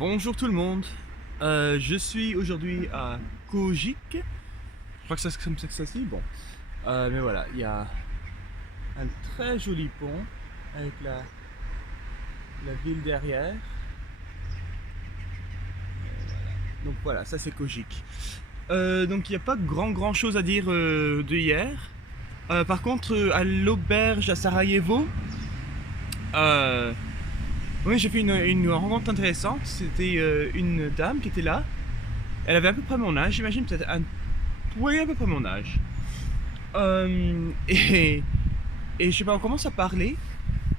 Bonjour tout le monde, je suis aujourd'hui à Kojik, je crois que c'est comme ça que ça se dit, bon. Mais voilà, il y a un très joli pont avec la ville derrière. Donc voilà, ça c'est Kojik. Donc il n'y a pas grand chose à dire de hier. Par contre, à l'auberge à Sarajevo, oui, j'ai fait une rencontre intéressante. C'était une dame qui était là. Elle avait à peu près mon âge, j'imagine, peut-être oui, à peu près mon âge. Et je sais pas, on commence à parler.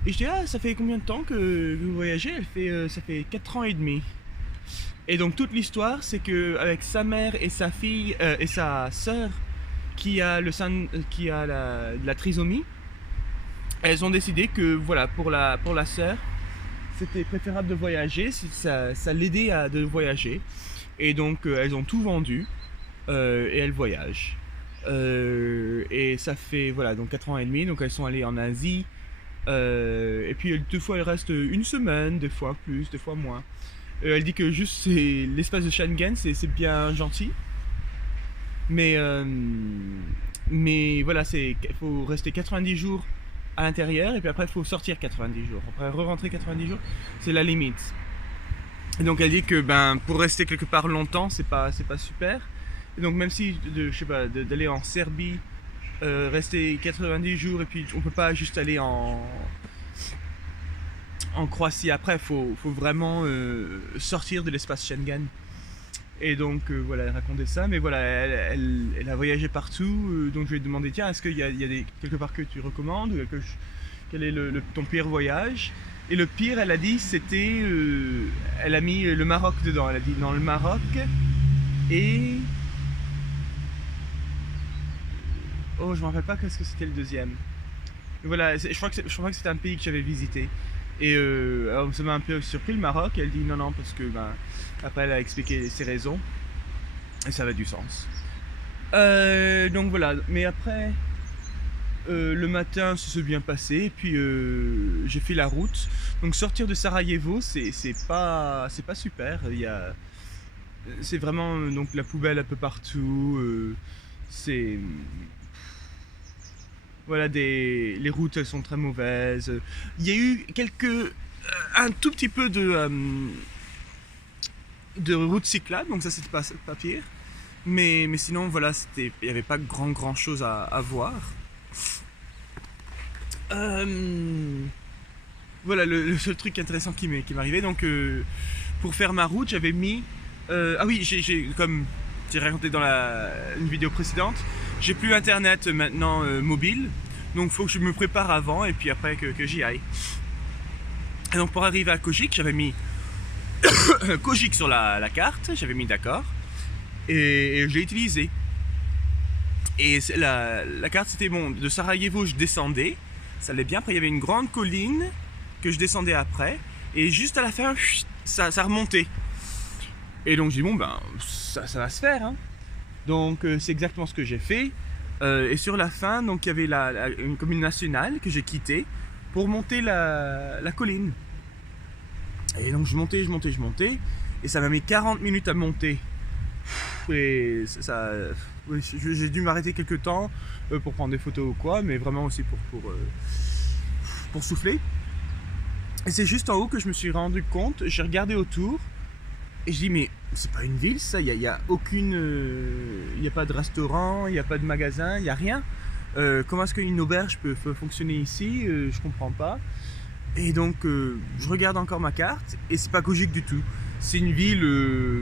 Et je dis, ah, ça fait combien de temps que vous voyagez? Elle fait, ça fait 4 ans et demi. Et donc toute l'histoire, c'est que avec sa mère et sa fille et sa sœur qui a la trisomie, elles ont décidé que voilà, pour la sœur, c'était préférable de voyager, si ça l'aidait à de voyager. Et donc elles ont tout vendu et elles voyagent. Et ça fait voilà, donc 4 ans et demi, donc elles sont allées en Asie. Et puis deux fois elles restent une semaine, des fois plus, des fois moins. Elle dit que juste l'espace de Schengen, c'est bien gentil. Mais voilà, il faut rester 90 jours à l'intérieur et puis après il faut sortir 90 jours. Après re-rentrer 90 jours, c'est la limite. Et donc elle dit que pour rester quelque part longtemps, c'est pas super. Et donc même si je sais pas, d'aller en Serbie, rester 90 jours et puis on peut pas juste aller en Croatie après, faut vraiment sortir de l'espace Schengen. Et donc voilà, elle racontait ça, mais voilà, elle a voyagé partout, donc je lui ai demandé, tiens, est-ce qu'il y a quelque part que tu recommandes, ou quel est ton pire voyage? Et le pire, elle a dit, c'était, elle a mis le Maroc dedans, elle a dit dans le Maroc, et... Oh, je me rappelle pas qu'est-ce que c'était le deuxième. Mais voilà, je crois que c'était un pays que j'avais visité. Et alors ça m'a un peu surpris le Maroc, elle dit non, parce que après elle a expliqué ses raisons, et ça avait du sens. Donc voilà, mais après, le matin ça s'est bien passé, et puis j'ai fait la route. Donc sortir de Sarajevo, c'est pas super, c'est vraiment donc la poubelle un peu partout, c'est... Voilà, les routes elles sont très mauvaises. Il y a eu un tout petit peu de routes cyclables, donc ça c'était pas pire. Mais sinon voilà, il n'y avait pas grand chose à voir. Voilà le seul truc intéressant qui m'est arrivé. Donc pour faire ma route, j'avais mis... ah oui, comme j'ai raconté dans une vidéo précédente, j'ai plus internet maintenant mobile, donc il faut que je me prépare avant et puis après que j'y aille. Et donc pour arriver à Kojik, j'avais mis Kojik sur la carte, j'avais mis d'accord, et je l'ai utilisé. Et la carte c'était bon, de Sarajevo je descendais, ça allait bien, après il y avait une grande colline que je descendais après, et juste à la fin, ça remontait. Et donc j'ai dit bon ça va se faire, hein. Donc c'est exactement ce que j'ai fait. Et sur la fin, donc il y avait une commune nationale que j'ai quittée pour monter la colline. Et donc je montais, et ça m'a mis 40 minutes à monter. Et j'ai dû m'arrêter quelques temps pour prendre des photos ou quoi, mais vraiment aussi pour souffler. Et c'est juste en haut que je me suis rendu compte, j'ai regardé autour, et je dis mais c'est pas une ville ça, il y a aucune, il y a pas de restaurant, il y a pas de magasin, il y a rien. Comment est-ce qu'une auberge peut fonctionner ici? Je comprends pas. Et donc je regarde encore ma carte et c'est pas Kojik du tout. C'est une ville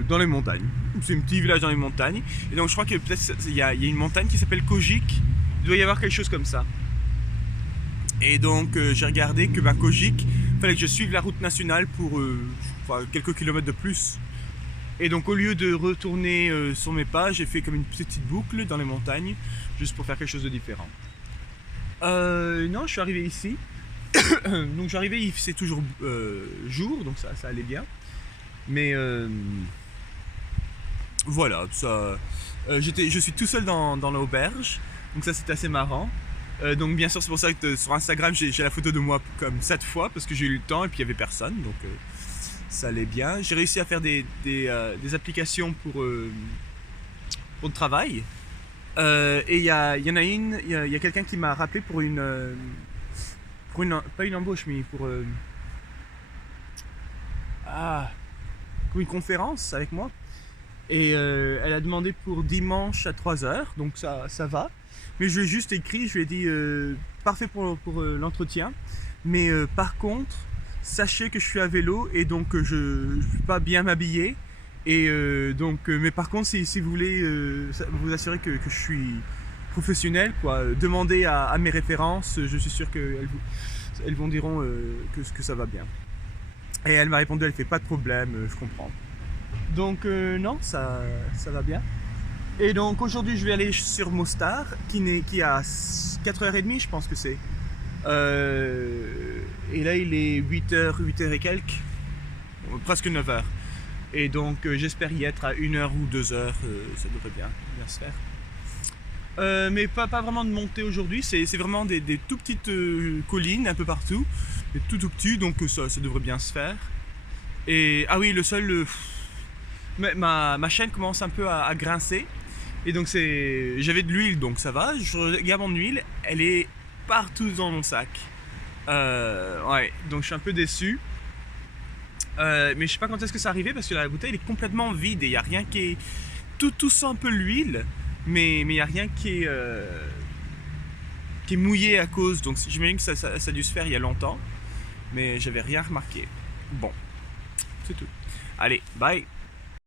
dans les montagnes. C'est un petit village dans les montagnes. Et donc je crois que peut-être il y a une montagne qui s'appelle Kojik. Il doit y avoir quelque chose comme ça. Et donc j'ai regardé que Kojik, il fallait que je suive la route nationale pour quelques kilomètres de plus. Et donc au lieu de retourner sur mes pas, j'ai fait comme une petite boucle dans les montagnes, juste pour faire quelque chose de différent. Non, je suis arrivé ici. Donc je suis arrivé, il faisait toujours jour, donc ça allait bien. Mais voilà, je suis tout seul dans l'auberge, donc ça c'est assez marrant. Donc bien sûr c'est pour ça que sur Instagram j'ai la photo de moi comme 7 fois, parce que j'ai eu le temps et puis il n'y avait personne. Donc ça allait bien. J'ai réussi à faire des applications pour le travail. Et il y en a une, il y a quelqu'un qui m'a rappelé pour pas une embauche, mais pour une conférence avec moi. Et elle a demandé pour dimanche à 3h, donc ça va. Mais je lui ai juste écrit, je lui ai dit parfait pour l'entretien. Mais par contre, sachez que je suis à vélo et donc je ne peux pas bien m'habiller. Et mais par contre, si vous voulez vous assurer que je suis professionnel, quoi, demandez à mes références, je suis sûr qu'elles vous diront que ça va bien. Et elle m'a répondu, elle fait pas de problème, je comprends. Donc non, ça va bien. Et donc aujourd'hui je vais aller sur Mostar, qui est à 4h30 je pense que c'est. Et là il est 8h et quelques, presque 9h. Et donc j'espère y être à 1h ou 2h, ça devrait bien se faire. Mais pas vraiment de montée aujourd'hui, c'est vraiment des tout petites collines un peu partout, des tout petits, donc ça devrait bien se faire. Et ah oui, le sol, ma chaîne commence un peu à grincer, et donc j'avais de l'huile, donc ça va. Je regarde mon huile, elle est partout dans mon sac. Ouais, donc je suis un peu déçu. Mais je sais pas quand est-ce que ça arrivait parce que la bouteille est complètement vide et il n'y a rien qui est. Tout sent un peu l'huile, mais il n'y a rien qui est mouillé à cause. Donc j'imagine que ça a dû se faire il y a longtemps, mais j'avais rien remarqué. Bon, c'est tout. Allez, bye!